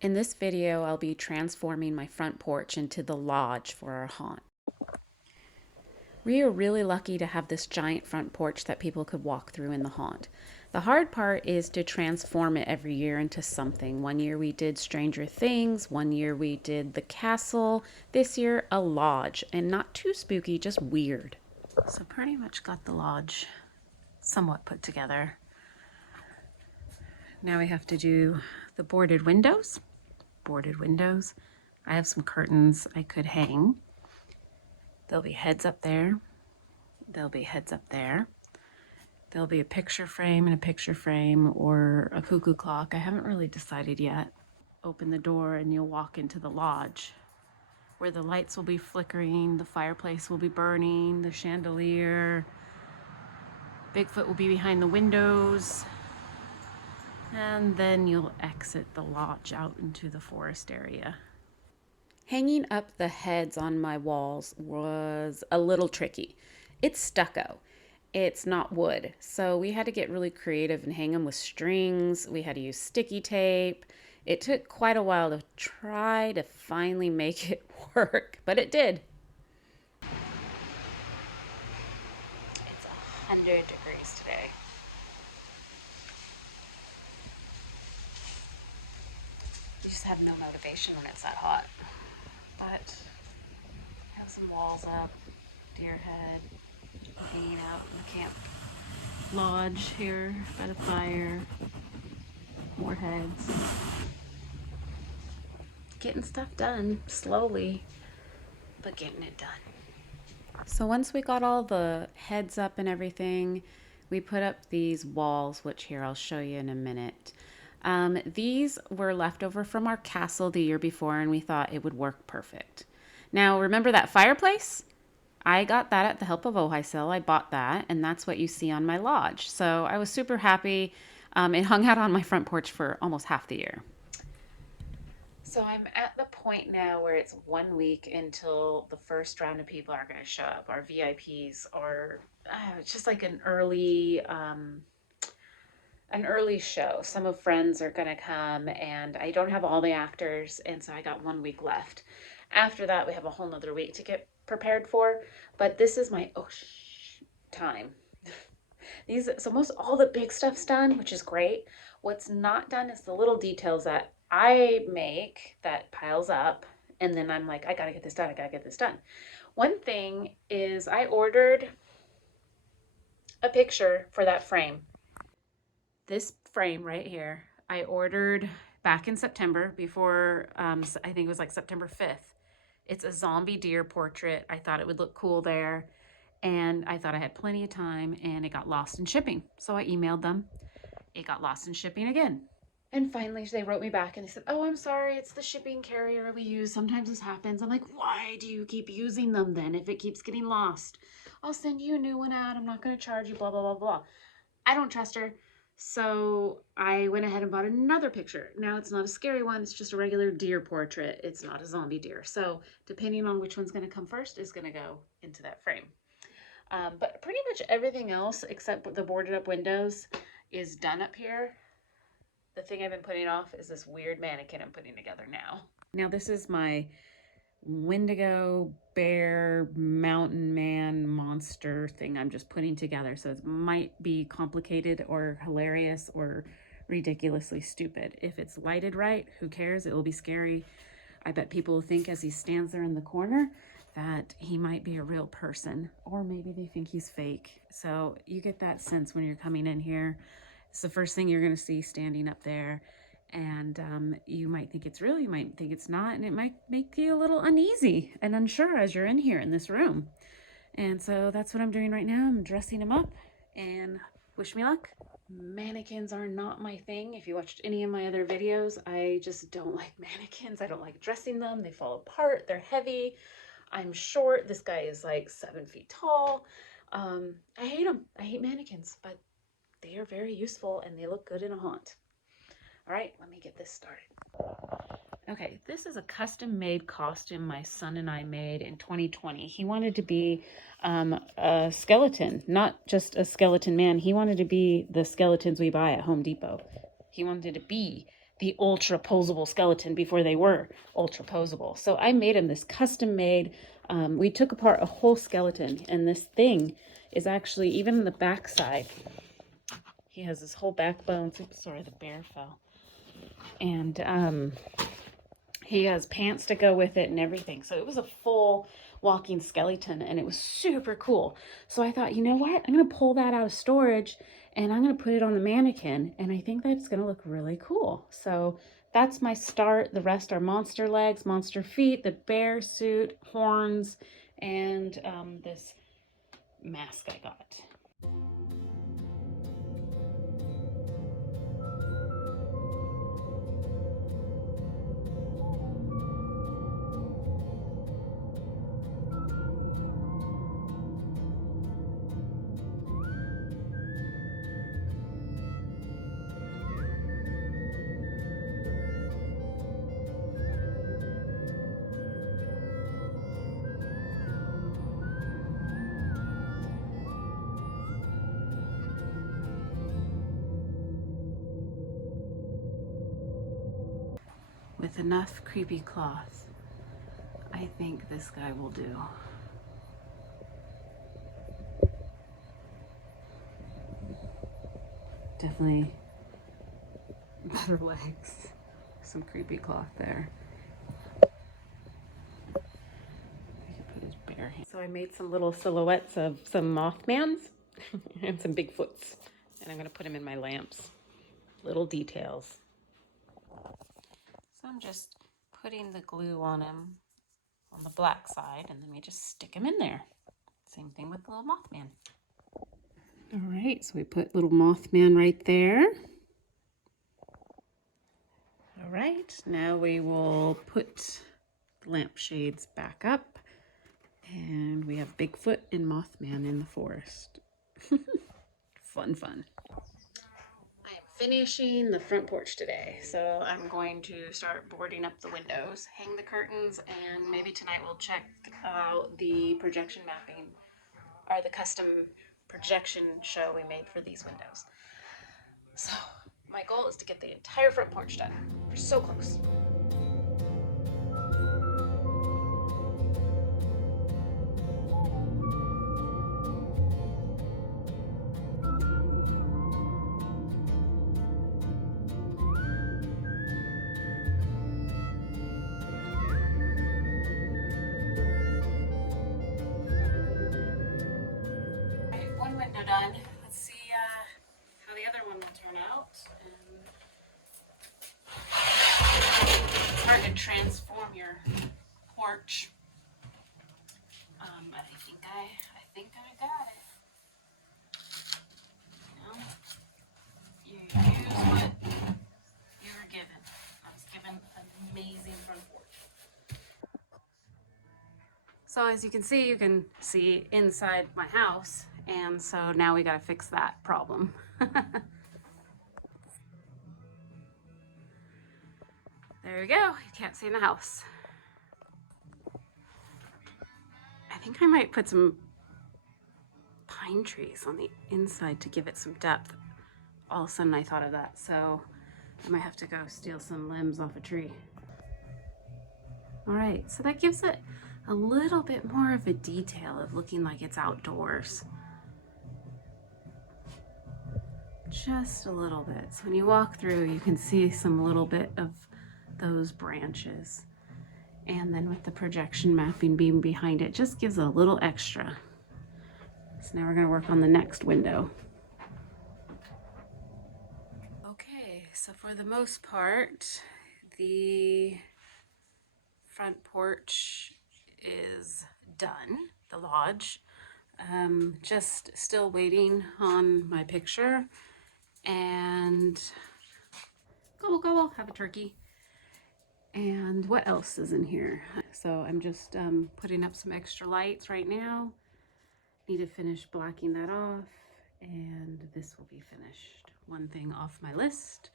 In this video, I'll be transforming my front porch into the lodge for our haunt. We are really lucky to have this giant front porch that people could walk through in the haunt. The hard part is to transform it every year into something. One year we did Stranger Things, one year we did the castle, this year a lodge, and not too spooky, just weird. So pretty much got the lodge somewhat put together. Now we have to do the boarded windows. I have some curtains I could hang. There'll be heads up there. There'll be heads up there. There'll be a picture frame and a picture frame or a cuckoo clock. I haven't really decided yet. Open the door and you'll walk into the lodge where the lights will be flickering, the fireplace will be burning, the chandelier. Bigfoot will be behind the windows. And then you'll exit the lodge out into the forest area. Hanging up the heads on my walls was a little tricky. It's stucco. It's not wood. So we had to get really creative and hang them with strings. We had to use sticky tape. It took quite a while to try to finally make it work, but it did. It's 100 degrees today. You just have no motivation when it's that hot. But I have some walls up, deer head, hanging out in the camp lodge here by the fire. More heads. Getting stuff done slowly, but getting it done. So once we got all the heads up and everything, we put up these walls, which here I'll show you in a minute. These were left over from our castle the year before, and we thought it would work perfect. Now, remember that fireplace? I got that at the help of Ojai Haunt. I bought that, and that's what you see on my lodge. So I was super happy. It hung out on my front porch for almost half the year. So I'm at the point now where it's 1 week until the first round of people are going to show up. Our VIPs are it's just like an early show. Some of friends are going to come, and I don't have all the actors, and so I got 1 week left. After that, we have a whole nother week to get prepared for, but this is my time. So most all the big stuff's done, which is great. What's not done is the little details that I make that piles up, and then I'm like, I gotta get this done. One thing is I ordered a picture for that frame. This frame right here, I ordered back in September before, I think it was like September 5th. It's a zombie deer portrait. I thought it would look cool there. And I thought I had plenty of time, and it got lost in shipping. So I emailed them. It got lost in shipping again. And finally they wrote me back and they said, oh, I'm sorry, it's the shipping carrier we use. Sometimes this happens. I'm like, why do you keep using them then if it keeps getting lost? I'll send you a new one out. I'm not going to charge you, blah, blah, blah, blah. I don't trust her. So I went ahead and bought another picture. Now it's not a scary one. It's just a regular deer portrait. It's not a zombie deer. So depending on which one's going to come first is going to go into that frame. But pretty much everything else except the boarded up windows is done up here. The thing I've been putting off is this weird mannequin I'm putting together now. Now this is my Wendigo bear mountain man monster thing I'm just putting together. So it might be complicated or hilarious or ridiculously stupid. If it's lighted right, who cares? It will be scary. I bet people will think as he stands there in the corner that he might be a real person, or maybe they think he's fake. So you get that sense when you're coming in here. It's the first thing you're going to see standing up there, and you might think it's real, you might think it's not, and it might make you a little uneasy and unsure as you're in here in this room. And so that's what I'm doing right now. I'm dressing him up, and wish me luck. Mannequins are not my thing. If you watched any of my other videos, I just don't like mannequins. I don't like dressing them. They fall apart. They're heavy. I'm short. This guy is like 7 feet tall. I hate them. I hate mannequins, but they are very useful and they look good in a haunt. All right, let me get this started. Okay, this is a custom made costume my son and I made in 2020. He wanted to be a skeleton, not just a skeleton man. He wanted to be the skeletons we buy at Home Depot. He wanted to be the ultra posable skeleton before they were ultra posable. So I made him this custom made. We took apart a whole skeleton, and this thing is actually, even in the backside, he has this whole backbone. Oops, sorry, the bear fell. And he has pants to go with it and everything. So it was a full walking skeleton, and it was super cool. So I thought, you know what? I'm going to pull that out of storage and I'm going to put it on the mannequin. And I think that's going to look really cool. So that's my start. The rest are monster legs, monster feet, the bear suit, horns, and this mask I got. With enough creepy cloth, I think this guy will do. Definitely better legs. Some creepy cloth there. I can put his bare hand. So I made some little silhouettes of some Mothmans and some Bigfoots. And I'm gonna put them in my lamps. Little details. So I'm just putting the glue on him on the black side, and then we just stick him in there. Same thing with the little Mothman. All right, so we put little Mothman right there. All right, now we will put the lampshades back up, and we have Bigfoot and Mothman in the forest. Fun, fun. I am finishing the front porch today, so I'm going to start boarding up the windows, hang the curtains, and maybe tonight we'll check out the projection mapping, or the custom projection show we made for these windows. So my goal is to get the entire front porch done. We're so close. One window done. Let's see how the other one will turn out. It's hard to transform your porch, but I think I got it. You know, you use what you were given. I was given an amazing front porch. So as you can see inside my house, and so now we got to fix that problem. There we go. You can't see in the house. I think I might put some pine trees on the inside to give it some depth. All of a sudden I thought of that, so I might have to go steal some limbs off a tree. All right, so that gives it a little bit more of a detail of looking like it's outdoors. Just a little bit. So when you walk through, you can see some little bit of those branches. And then with the projection mapping beam behind it, just gives a little extra. So now we're going to work on the next window. Okay, so for the most part, the front porch is done, the lodge. Just still waiting on my picture, and gobble gobble, have a turkey. And what else is in here? So I'm just putting up some extra lights right now. Need to finish blocking that off, and this will be finished. One thing off my list.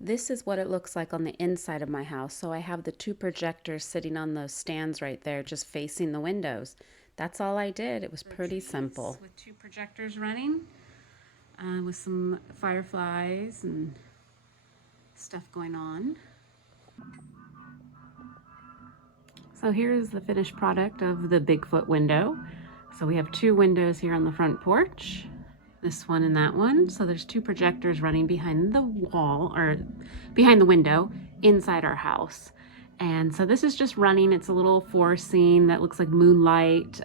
This is what it looks like on the inside of my house. So I have the two projectors sitting on those stands right there, just facing the windows. That's all I did. It was pretty simple. With two projectors running, with some fireflies and stuff going on. So here's the finished product of the Bigfoot window. So we have two windows here on the front porch, this one and that one. So there's two projectors running behind the wall, or behind the window inside our house. And so this is just running. It's a little forest scene that looks like moonlight,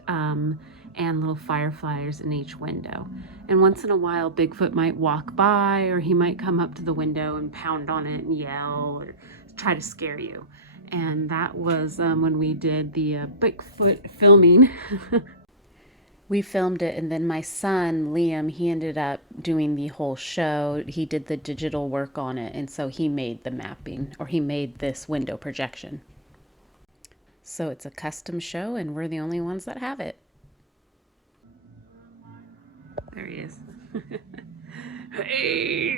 and little fireflies in each window. And once in a while, Bigfoot might walk by, or he might come up to the window and pound on it and yell or try to scare you. And that was when we did the Bigfoot filming. We filmed it, and then my son, Liam, he ended up doing the whole show. He did the digital work on it, and so he made the mapping, or he made this window projection. So it's a custom show, and we're the only ones that have it. There he is. Hey!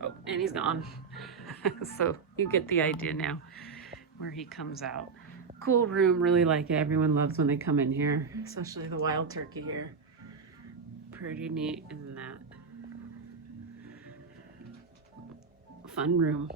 Oh, and he's gone. So you get the idea now where he comes out. Cool room, really like it. Everyone loves when they come in here, especially the wild turkey here. Pretty neat, isn't that? Fun room.